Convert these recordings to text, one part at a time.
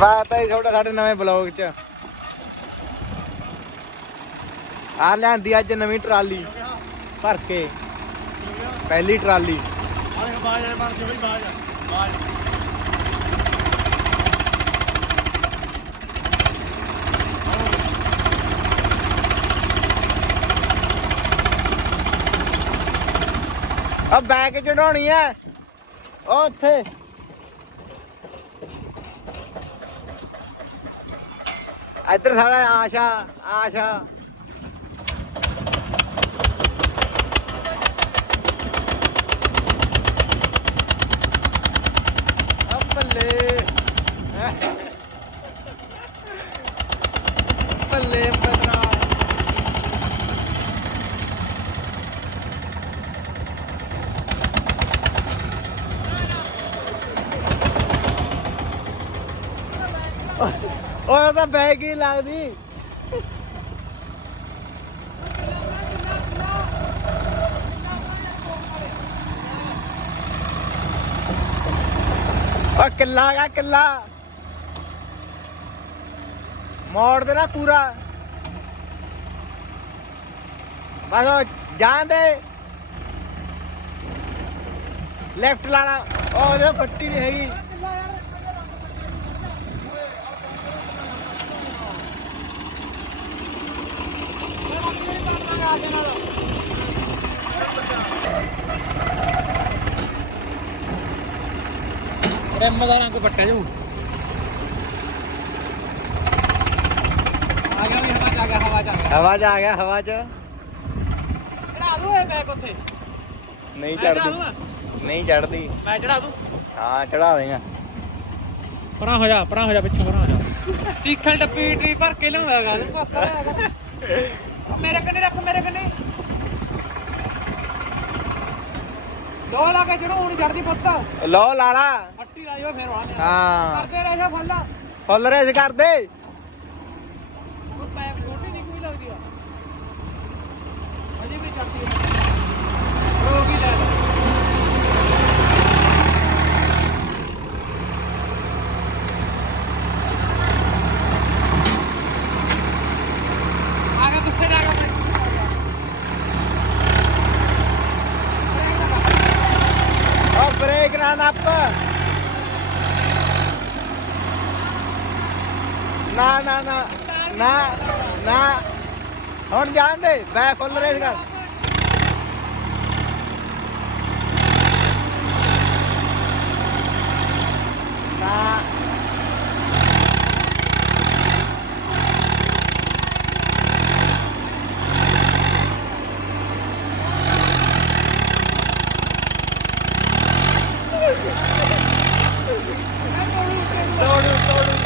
ਸਵਾਗਤ ਹੈ ਜੀ ਤੁਹਾਡਾ ਸਾਡੇ ਨਵੇਂ ਬਲੌਗ 'ਚ। ਆ ਲਿਆਂਦੀ ਅੱਜ ਨਵੀਂ ਟਰਾਲੀ, ਭਰ ਕੇ। ਪਹਿਲੀ ਟਰਾਲੀ। ਆਏ ਆ ਬੈਗ ਚੜਾਉਣੀ ਐ ਉਹ ਉੱਥੇ। ਇੱਧਰ ਸਾਡਾ ਆਸ਼ਾ ਆਸ਼ਾ। ਆ ਬੱਲੇ ਬੱਲੇ ਬੱਲਾ ਤਾਂ ਬੈਗ ਹੀ ਲੱਗਦੀ। ਉਹ ਕਿੱਲਾ ਗਾ ਕਿੱਲਾ। ਮੋੜ ਦੇਣਾ ਪੂਰਾ। ਬਸ ਉਹ ਜਾਣ ਦੇ। ਲੈਫਟ ਲਾਣਾ। ਉਹ ਉਹਦੇ ਪੱਟੀ ਨਹੀਂ ਹੈਗੀ। ਰਿਮ ਦਾ ਰੰਗ ਪੱਟਿਆ ਜੂ ਆ ਗਿਆ ਵੀ ਹਵਾ ਚ ਆ ਗਿਆ ਹਵਾ ਚ ਆ ਗਿਆ। ਹਵਾ 'ਚ ਆ ਗਿਆ ਹਵਾ 'ਚ। ਚੜਾ ਦੂ ਇਹ ਬੈਗ ਉੱਥੇ। ਨਹੀਂ ਚੜਦੀ ਨਹੀਂ ਚੜਦੀ ਮੈਂ ਚੜਾ ਦੂੰ। ਹਾਂ ਚੜਾ ਦੇਗਾ ਪਰਾਂ ਹੋ ਜਾ ਪਰਾਂ ਹੋ ਜਾ ਪਿੱਛੇ ਪਰਾਂ ਹੋ ਜਾ। ਸੀਖਲ ਡੱਬੀ ਟਰੀ ਭਰ ਕੇ ਲਿਆਉਂਦਾ ਗੱਲ ਪੱਕਾ ਹੈਗਾ ਮੇਰੇ ਕੰਨੇ ਰੱਖ ਮੇਰੇ ਕੰਨੇ। ਲੋ ਲਾ ਕੇ ਜਿਹੜਾ ਹੁਣ ਚੜਦੀ ਪੁੱਤ। ਲੋ ਲਾਲਾ। ਫੱਟੀ ਲਾਇਓ ਫਿਰ ਵਾਹਨੇ ਹਾਂ। ਕਰਦੇ ਰਹਿ ਜਾ ਫੱਲਾ। ਫੁੱਲ ਰੇਸ ਕਰ ਦੇ ਉਹ ਪੈਪ ਛੋਟੀ ਨਹੀਂ ਕੋਈ ਲੱਗਦੀ ਆ ਅਜੇ ਵੀ ਚੜਦੀ ਹੈ ਰੋ ਵੀ ਲੈ ਲੈ ਆ ਗਿਆ ਗੁੱਸੇ ਨਾਲ ਆ ਗਿਆ ਉਹ ਬ੍ਰੇਕ ਨਾ ਨੱਪ ਨਾ ਨਾ ਨਾ ਨਾ ਨਾ ਹੁਣ ਜਾਣ ਦੇ ਬੈ ਫੁੱਲ ਰੇਸ ਕਰ। ਨਾ ਤੋੜੂ ਤੋੜੂ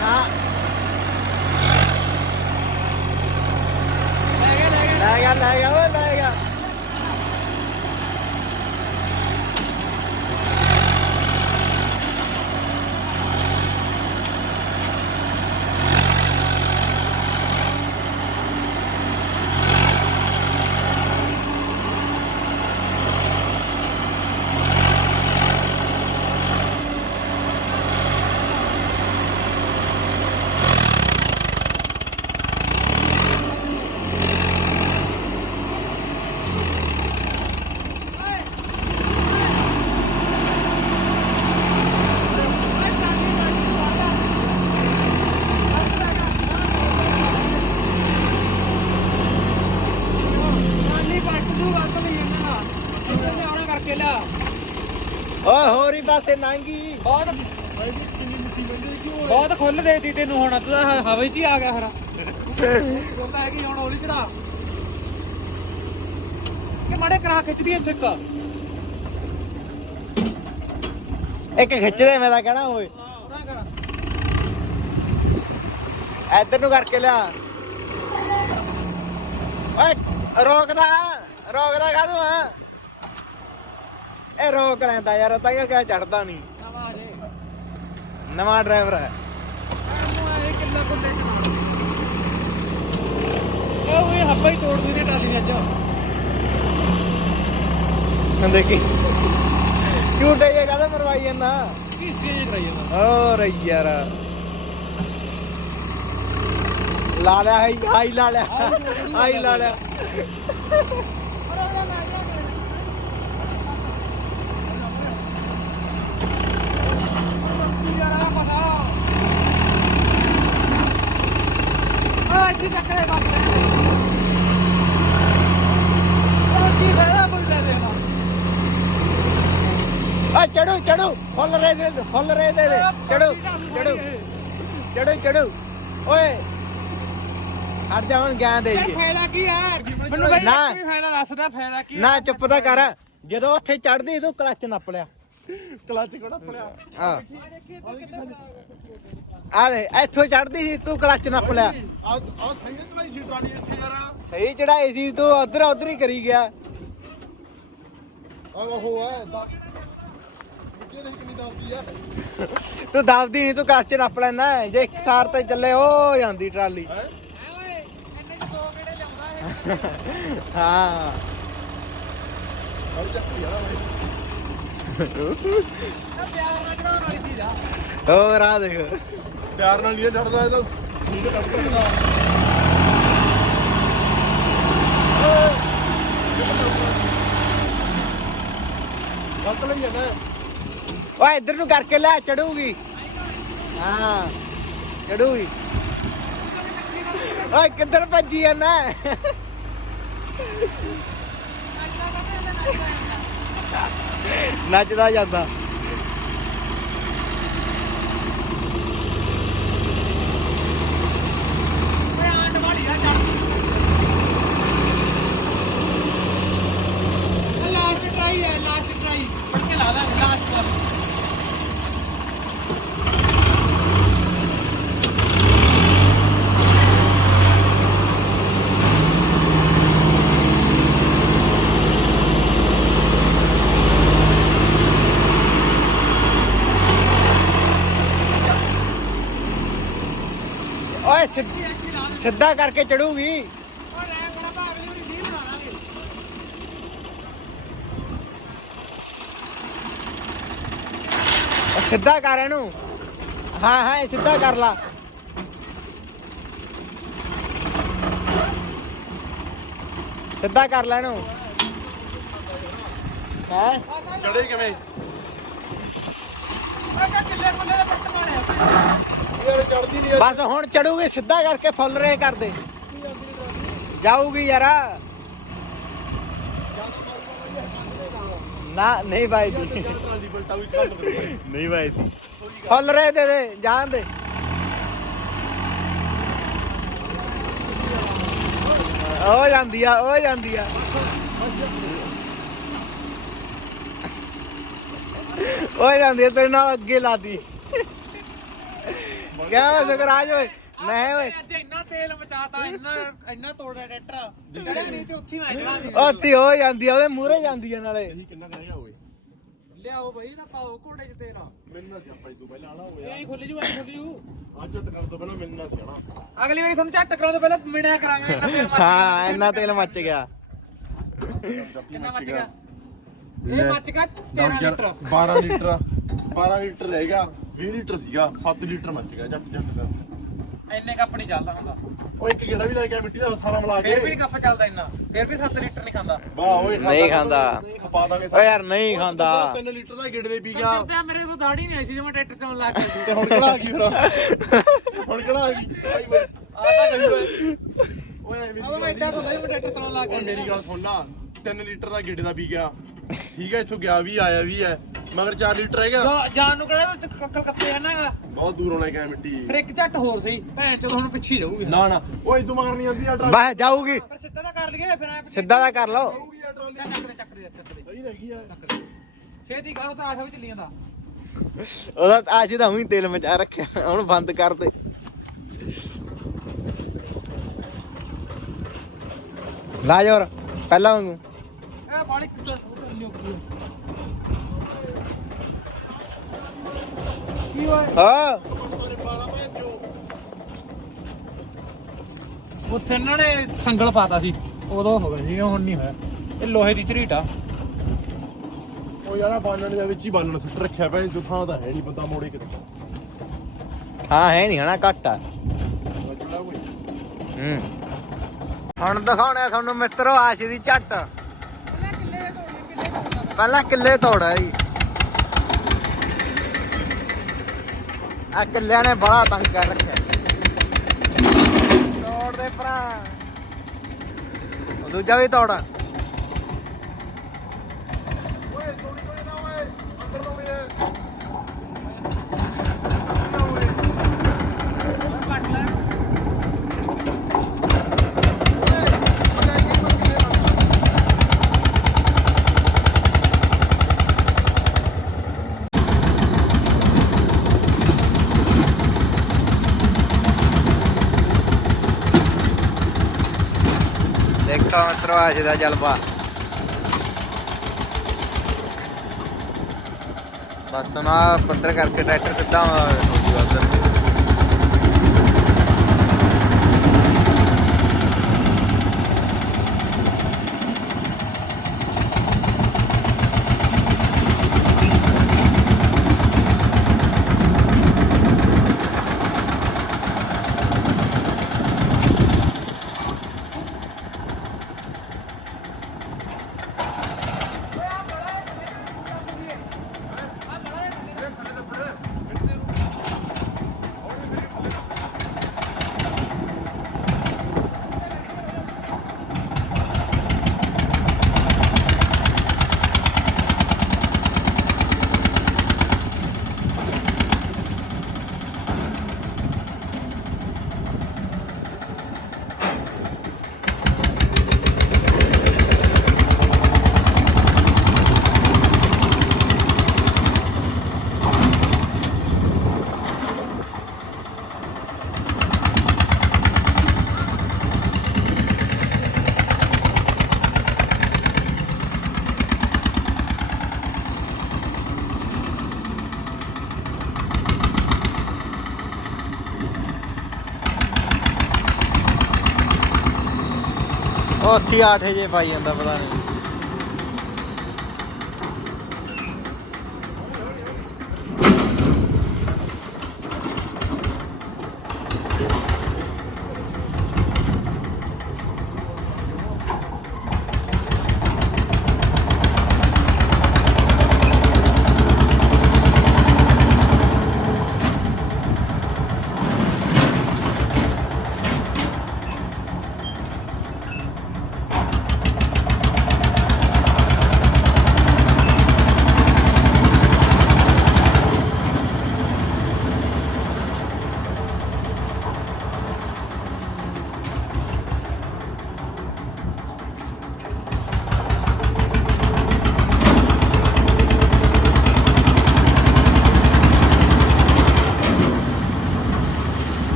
ਨਾ ਲੈ ਗਿਆ ਲੈ ਗਿਆ ਲੈ ਗਿਆ ਲੈ ਗਿਆ ਓਏ ਲੈ ਗਿਆ ਨਾਲੀ ਪੱਟ ਦੂ ਅੱਤ ਲਈ ਇਹਨਾਂ ਉਹਨੇ ਆਉਣਾ ਕਰਕੇ ਲਿਆ ਓਏ ਪਾਸੇ ਨਾਂਗੀ। ਬਹੁਤ ਬਹੁਤ ਖੁੱਲ ਦੇਤੀ ਤੈਨੂੰ ਹੁਣ ਤੂੰ ਹਵਾ 'ਚ ਹੀ ਆ ਗਿਆ ਹਰਾ ਕਹਿੰਦਾ ਹੈ ਕਿ ਹੁਣ ਹੌਲੀ ਚੜਾ। ਕਿ ਮਾੜੇ ਕਰਾ ਖਿੱਚਦੀ ਇੱਥੇ ਇੱਕ। ਇੱਕ ਖਿੱਚ ਦੇ ਮੈਂ ਤਾਂ ਕਹਿਣਾ ਓਏ। ਇੱਧਰ ਨੂੰ ਕਰਕੇ ਲਿਆ। ਓਏ ਰੋਕਦਾ ਰੋਕਦਾ ਕਾਹਨੂੰ ਆ? ਇਹ ਰੋਕ ਲੈਂਦਾ ਯਾਰ, ਤਾਂ ਕਿ ਚੜਦਾ ਨਹੀਂ। ਨਵਾਂ ਜੇ ਨਵਾਂ ਡਰਾਈਵਰ ਹੈ। ਇਹਨੂੰ ਇਹ ਕਿੱਲਾ ਹੀ ਤੋੜ ਦੂਈ ਤੇ ਅੱਜ ਦੇਖੀ। ਝੂਟੇ ਜੇ ਕਾਹਦਾ ਮਰਵਾਈ ਜਾਂਦਾ? ਕੀ ਸੀ ਕਰਾਈ ਜਾਂਦਾ ਹੋਰ ਯਾਰ। ਲਾ ਲਿਆ ਹਾਈ ਹਾਈ ਲਾ ਲਿਆ ਹਾਈ ਲਾ ਲਿਆ ਆ ਜੀ ਚੱਕਰੇ ਬਾਕੀ ਆ ਕੀ ਫਾਇਦਾ ਕੋਈ ਲੈ ਦੇਣਾ ਆ ਚੜੂ ਚੜੂ ਫੁੱਲ ਰੇ ਦੇ ਫੁੱਲ ਰੇ ਦੇ ਦੇ ਚੜੂ ਚੜੂ ਚੜੂ ਚੜੂ ਓਏ ਹਟ ਜਾ ਹੁਣ ਗਿਆ ਦੇ ਯਾਰ ਜੀ। ਫਾਇਦਾ ਕੀ ਆ? ਮੈਨੂੰ ਬਈ ਨਾ। ਫਾਇਦਾ ਦੱਸਦਾ ਫਾਇਦਾ ਕੀ? ਨਾ ਚੁੱਪ ਤਾਂ ਕਰ। ਜਦੋਂ ਉੱਥੇ ਚੜਦੀ ਤੂੰ ਕਲੱਚ ਨੱਪ ਲਿਆ। ਕਲਚ ਕੋੜਾ ਪੜਿਆ ਆ ਆ ਦੇ ਇੱਥੋਂ ਚੜਦੀ ਸੀ ਤੂੰ ਕਲੱਚ ਨੱਪ ਲਿਆ। ਆ ਆ ਸਹੀ ਚੜਾਈ ਸੀ ਟਰਾਲੀ ਇੱਥੇ ਯਾਰ। ਸਹੀ ਚੜਾਈ ਸੀ ਤੂੰ ਉਧਰ ਉਧਰ ਹੀ ਕਰੀ ਗਿਆ। ਆ ਉਹ ਹੈ ਦਾ ਮੁੱਕੇ ਦੇ ਕਿੰਨੀ ਦਾਦੀ ਆ ਤੂੰ ਦਬਦੀ ਨਹੀਂ ਤੂੰ ਕਲੱਚ ਨੱਪ ਲੈਣਾ ਜੇ ਇੱਕ ਸਾਰ ਤੇ ਚੱਲੇ ਹੋ ਜਾਂਦੀ ਟਰਾਲੀ ਹੈ ਹੋਰ ਆ ਦੇਖ ਪਿਆਰ ਨਾਲ ਨਹੀਂ ਛੱਡਦਾ ਇਹ ਤਾਂ ਸੀਟ ਕੱਢ ਕੱਢਦਾ ਗਲਤ ਲਈ ਜਾਂਦਾ ਓਏ ਇੱਧਰ ਨੂੰ ਕਰਕੇ ਲੈ, ਚੜੂਗੀ। ਹਾਂ, ਚੜੂਗੀ। ਓਏ, ਕਿੱਧਰ ਭੱਜੀ ਜਾਂਦਾ? ਨੱਚਦਾ ਜਾਂਦਾ। ਲਾਸਟ ਟਰਾਈ ਹੈ ਲਾਸਟ ਟਰਾਈ ਫੜ ਕੇ ਲਾ ਲਾ ਲਾਸਟ ਬਸ ਓਏ ਸਿੱਧ- ਸਿੱਧਾ ਕਰਕੇ ਚੜੂਗੀ। ਸਿੱਧਾ ਕਰ ਇਹਨੂੰ। ਹਾਂ ਹਾਂ ਇਹ ਸਿੱਧਾ ਕਰ ਲਾ। ਸਿੱਧਾ ਕਰ ਲੈ ਇਹਨੂੰ। ਹੈ? ਚੜੇ ਕਿਵੇਂ? ਕਾ ਕਿੱਲੇ ਮੁੱਲੇ ਦੇ ਪੱਟ ਮਾਰਿਆ। ਯਾਰ ਚੜਦੀ ਨਹੀਂ ਬਸ ਹੁਣ ਚੜੂਗੀ ਸਿੱਧਾ ਕਰਕੇ ਫੁੱਲ ਰੇ ਕਰ ਦੇ ਜਾਊਗੀ ਯਾਰ। ਨਾ ਨਹੀਂ ਭਾਈ ਜੀ। ਕਰਦਾ ਨਹੀਂ ਭਾਈ ਜੀ। ਫੁੱਲ ਰੇ ਦੇ ਦੇ ਜਾਣ ਦੇ। ਹੋ ਜਾਂਦੀ ਆ ਹੋ ਜਾਂਦੀ ਆ। ਹੋ ਜਾਂਦੀ ਆ ਤੇਰੇ ਨਾਲ ਅੱਗੇ ਲਾਦੀ। ਕਿਆ ਸੁਖਰਾਜ ਓਏ? ਨਹੀਂ ਓਏ। ਅੱਜ ਇੰਨਾ ਤੇਲ ਮਚਾਤਾ ਇੰਨਾ ਇੰਨਾ ਤੋੜਿਆ ਟਰੈਕਟਰ। ਚੜਿਆ ਨਹੀਂ ਤੇ ਉੱਥੇ ਨਾ ਚੜਾ ਦੀ ਉੱਥੇ ਹੋ ਜਾਂਦੀ ਆ ਉਹਦੇ ਮੂਹਰੇ ਜਾਂਦੀ ਆ ਨਾਲੇ। ਇਹੀ ਕਿੰਨਾ ਕਰੇਗਾ ਓਏ? ਲਿਆਓ ਬਈ ਨਾ ਪਾਓ ਘੋੜੇ ਚ ਤੇਰਾ ਮੈਨੂੰ ਨਾ ਸਿਆਪਾ ਤੂੰ ਪਹਿਲਾਂ ਆਣਾ ਇਹ ਹੋਇਆ ਹੀ ਖੁੱਲ ਜੂ ਐ ਖੁੱਲ ਜੂ। ਅੱਜ ਟਕਰ ਤੋਂ ਪਹਿਲਾਂ ਮੈਨੂੰ ਨਾ ਸਿਆਣਾ। ਅਗਲੀ ਵਾਰੀ ਤੁਹਾਨੂੰ ਝੱਟ ਕਰਾਉਂ ਤੋਂ ਪਹਿਲਾਂ ਮਿਣਿਆ ਕਰਾਂਗੇ ਤੇਲ ਹਾਂ ਇੰਨਾ ਤੇਲ ਮੱਚ ਗਿਆ। ਕਿੰਨਾ ਮੱਚ ਗਿਆ? ਇਹ ਮੱਚ ਗਿਆ 13 ਲੀਟਰ। 12 ਲੀਟਰ 12 ਲੀਟਰ ਰਹੇਗਾ 20 ਲੀਟਰ ਸੀਗਾ 7 ਲੀਟਰ ਮੱਚ ਗਿਆ ਜੱਟ ਜੱਟ ਦਾ ਇੰਨੇ ਕੱਪ ਨਹੀਂ ਚੱਲਦਾ ਹੁੰਦਾ। ਉਹ ਇੱਕ ਗੇੜਾ ਵੀ ਲੈ ਗਿਆ ਮਿੱਟੀ ਦਾ ਸਾਰਾ ਮਿਲਾ ਕੇ। ਫੇਰ ਵੀ ਨਹੀਂ ਕੱਪ ਚੱਲਦਾ ਇੰਨਾ। ਫੇਰ ਵੀ 7 ਲੀਟਰ ਨਹੀਂ ਖਾਂਦਾ। ਵਾਹ ਓਏ ਨਹੀਂ ਖਾਂਦਾ। ਖਪਾ ਦਾਂਗੇ ਓ ਯਾਰ ਨਹੀਂ ਖਾਂਦਾ। 3 ਲੀਟਰ ਦਾ ਗੇੜੇ ਦੇ ਪੀ ਗਿਆ। ਤੇ ਮੇਰੇ ਤੋਂ ਦਾੜੀ ਨਹੀਂ ਆਈ ਸੀ ਜਦੋਂ ਮੈਂ ਟਰੈਕਟਰ ਚਲਾਉਣ ਲੱਗ ਗਿਆ ਤੇ ਹੁਣ ਕਿਹੜਾ ਆ ਗਈ ਫਿਰ? ਹੁਣ ਕਿਹੜਾ ਆ ਗਈ? ਭਾਈ ਓਏ ਆ ਤਾਂ ਗਈ ਓਏ। ਓਏ ਮੈਂ ਇੱਡਾ ਤੋਂ ਮੈਂ ਟਰੈਕਟਰ ਲੱਗ ਓਏ ਗਿਆ ਮੇਰੀ ਗੱਲ ਸੁਣ ਲਾ। 3 ਲੀਟਰ ਦਾ ਗੇੜੇ ਦਾ ਪੀ ਗਿਆ। ਠੀਕ ਹੈ ਇੱਥੋਂ ਗਿਆ ਵੀ ਆਇਆ ਵੀ ਹੈ ਮਗਰ 4 ਲੀਟਰ ਹੈਗਾ। ਜਾ- ਜਾਨ ਨੂੰ ਕਿਹੜਾ ਤੂੰ ਕੱਕਲ ਕੱਤੇ ਜਾਣਾਗਾ ਬਹੁਤ ਦੂਰ ਹੋਣਾ ਕਿਆ ਮਿੱਟੀ। ਫਿਰ ਇੱਕ ਝੱਟ ਹੋਰ ਸਹੀ ਭੈਣ ਚੋਦ ਹੁਣ ਪਿੱਛੇ ਹੀ ਰਹੂਗੀ ਨਾ ਨਾ ਓਏ ਤੂੰ ਮਗਰ ਨਹੀਂ ਆਂਦੀ ਆ ਟਰਾਲੀ। ਬਸ ਜਾਊਗੀ। ਪਰ ਸਿੱਧਾ ਤਾਂ ਕਰ ਲਈਏ ਫਿਰ ਐ ਸਿੱਧਾ ਦਾ ਕਰ ਲਓ। ਆਊਗੀ ਆ ਟਰਾਲੀ। ਚੱਕ ਦੇ ਚੱਕ ਦੇ ਚੱਕ ਦੇ। ਸਹੀ ਰਹੀ ਆ। ਛੇਤੀ ਕਰ ਤਾਂ ਆਸ਼ਾ ਵੀ ਚੱਲੀ ਜਾਂਦਾ। ਉਹਦਾ ਆਸ਼ੀ ਤਾਂ ਉਹੀ ਤੇਲ ਮਚਾ ਰੱਖਿਆ ਹੁਣ ਬੰਦ ਕਰ ਦੇ। ਲਾ ਜੋਰ ਪਹਿਲਾਂ ਵਾਂਗੂ। ਇਹ ਬਾਲੀ ਕੀ ਹੋਇਆ ਹਾਂ। ਜੋ ਉੱਥੇ ਇਹਨਾਂ ਨੇ ਸੰਗਲ ਪਾਤਾ ਸੀ। ਉਦੋਂ ਹੋ ਗਿਆ ਸੀ ਹੁਣ ਨਹੀਂ ਹੋਇਆ। ਇਹ ਲੋਹੇ ਦੀ ਝਰੀਟ ਆ। ਉਹ ਯਾਰਾ ਬਾਲਣ ਦੇ ਵਿੱਚ ਹੀ ਬਾਲਣ ਸੁੱਟ ਰੱਖਿਆ ਪਿਆ ਜੋ ਥਾਂ ਤਾਂ ਹੈ ਨਹੀਂ ਬੰਦਾ ਮੋੜੇ ਕਿਤੇ। ਹਾਂ ਹੈ ਨਹੀਂ ਹਨਾ ਘੱਟ ਆ। ਕੋਈ। ਹੂੰ। ਹੁਣ ਦਿਖਾਉਣਾ ਤੁਹਾਨੂੰ ਮਿੱਤਰੋ ਆਸ਼ ਦੀ ਝੱਟ। ਪਹਿਲਾਂ ਕਿੱਲੇ ਤੋੜਾ ਜੀ। ਆ ਕਿੱਲਿਆਂ ਨੇ ਬੜਾ ਤੰਗ ਕਰ ਰੱਖਿਆ। ਤੋੜ ਦੇ ਭਰਾ। ਦੂਜਾ ਵੀ ਤੋੜਾ। ਦੇਖੋ ਮਿੱਤਰੋ ਦਾ ਜਲਵਾ ਬਸ ਨਾ ਪੱਧਰ ਕਰਕੇ ਟਰੈਕਟਰ ਸਿੱਧਾ ਹੋ ਜੂਗਾ ਉੱਧਰ ਉਹ ਉੱਥੇ 8 ਵਜੇ ਪਾਈ ਜਾਂਦਾ ਪਤਾ ਨਹੀਂ।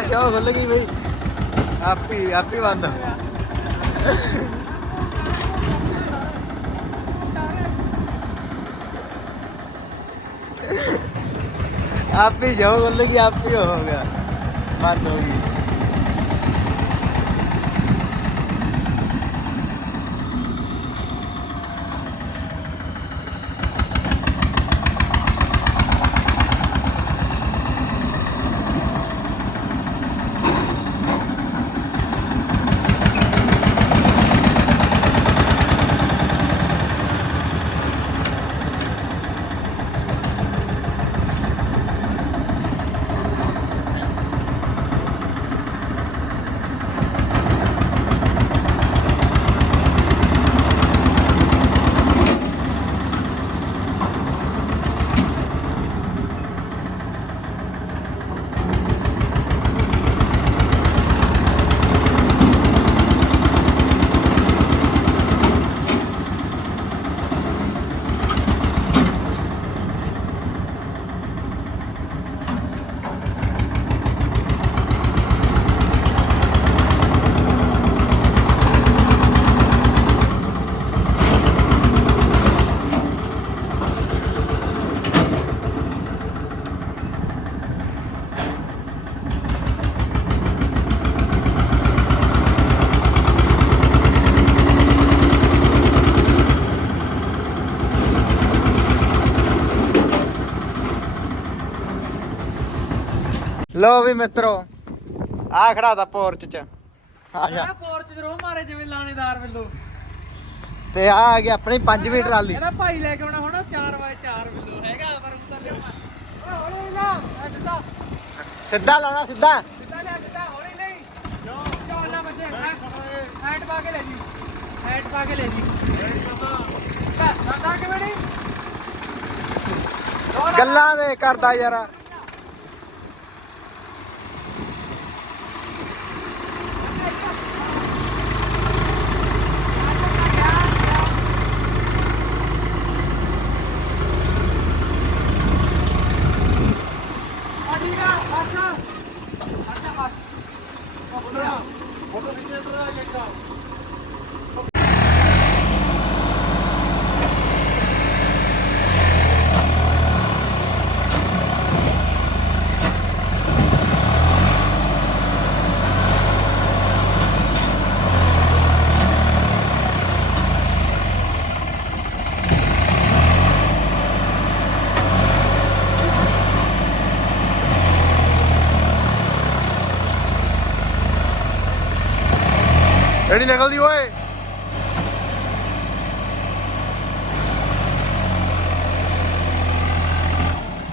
ਆ ਸ਼ੋ ਖੁੱਲ ਗਈ ਬਈ। ਆਪੀ ਆਪੀ ਬੰਦ ਆਪੀ ਜੋ ਖੁੱਲ ਗਈ, ਆਪੀ ਹੋ ਗਿਆ। ਬੰਦ ਹੋ ਗਈ। ਲੋ ਵੀ ਮਿੱਤਰੋ ਆ ਖੜਾ ਤਾ ਪੋਰਚ ਚ। ਆ ਜਾ ਇਹਦਾ ਪੋਰਚ ਮਾਰੇ ਜਿਵੇਂ ਲਾਣੇਦਾਰ ਵੱਲੋਂ। ਤੇ ਆ ਆ ਗਈ ਆਪਣੀ ਪੰਜਵੀਂ ਟਰਾਲੀ ਇਹਦਾ ਭਾਈ ਲੈ ਕੇ ਆਉਣਾ ਹੁਣ 4 ਬਾਏ 4 ਵੱਲੋਂ। ਹੈਗਾ ਪਰ ਉਹ ਤਾਂ ਲਿਆਉਣਾ ਓਏ ਹੌਲੀ ਨਾ ਐ ਸਿੱਧਾ। ਸਿੱਧਾ ਲਾਉਣਾ ਸਿੱਧਾ। ਸਿੱਧਾ ਲੈ ਸਿੱਧਾ। ਹੌਲੀ ਨਹੀਂ। ਜੋ ਨਾ ਬੱਚੇ ਹੈਟ ਪਾ ਕੇ ਲੈ ਜੀ। ਹੈਟ ਪਾ ਕੇ ਲੈ ਜੀ। ਦਾਦਾ ਕਿਵੇਂ ਨਹੀਂ? ਗੱਲਾਂ ਦੇ ਕਰਦਾ ਯਾਰ। ਐਡੀ ਨਿਕਲਦੀ ਓਏ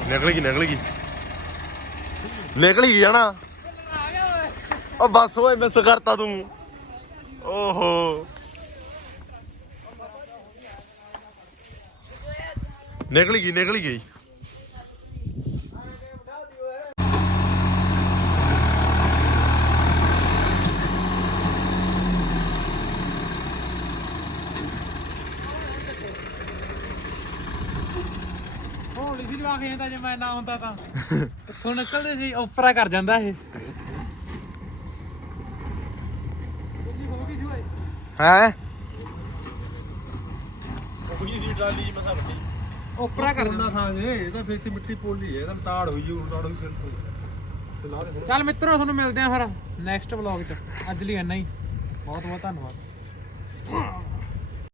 ਨਿਕਲ ਗਈ ਨਿਕਲ ਗਈ ਨਿਕਲ ਗਈ ਜਾਣਾ। ਉਹ ਬਸ ਓਏ ਮਿਸ ਕਰਤਾ ਤੂੰ। ਓਹੋ। ਨਿਕਲ ਗਈ ਨਿਕਲ ਗਈ ਹੌਲੀ ਵੀ ਲਵਾ ਕੇ ਜਾਂਦਾ ਜੇ ਮੈਂ ਨਾ ਹੁੰਦਾ ਤਾਂ। ਕਿੱਥੋਂ ਨਿਕਲਦੇ ਸੀ ਉਪਰਾ ਕਰ ਜਾਂਦਾ ਇਹ। ਤੁਸੀਂ ਹੋ? ਗਈ ਜੂਏ ਹੈ ਉਹੀ ਸੀ ਟਰਾਲੀ ਮਸਾ ਵੱਡੀ ਉਪਰਾ ਕਰ ਦਿੰਦਾ ਥਾਂ ਜੇ ਇਹ ਤਾਂ ਫੇਰ ਮਿੱਟੀ ਪੋਲੀ ਹੈ ਇਹਦਾ ਤਾੜ ਹੋਈ ਜੂ ਤਾੜ ਹੋਈ ਫਿਰ ਤੇ ਲਾ ਦੇ ਚੱਲ ਮਿੱਤਰੋ ਤੁਹਾਨੂੰ ਮਿਲਦੇ ਆ ਫਿਰ ਨੈਕਸਟ ਵਲੌਗ 'ਚ। ਅੱਜ ਲਈ ਇੰਨਾ ਹੀ। ਬਹੁਤ ਬਹੁਤ ਧੰਨਵਾਦ।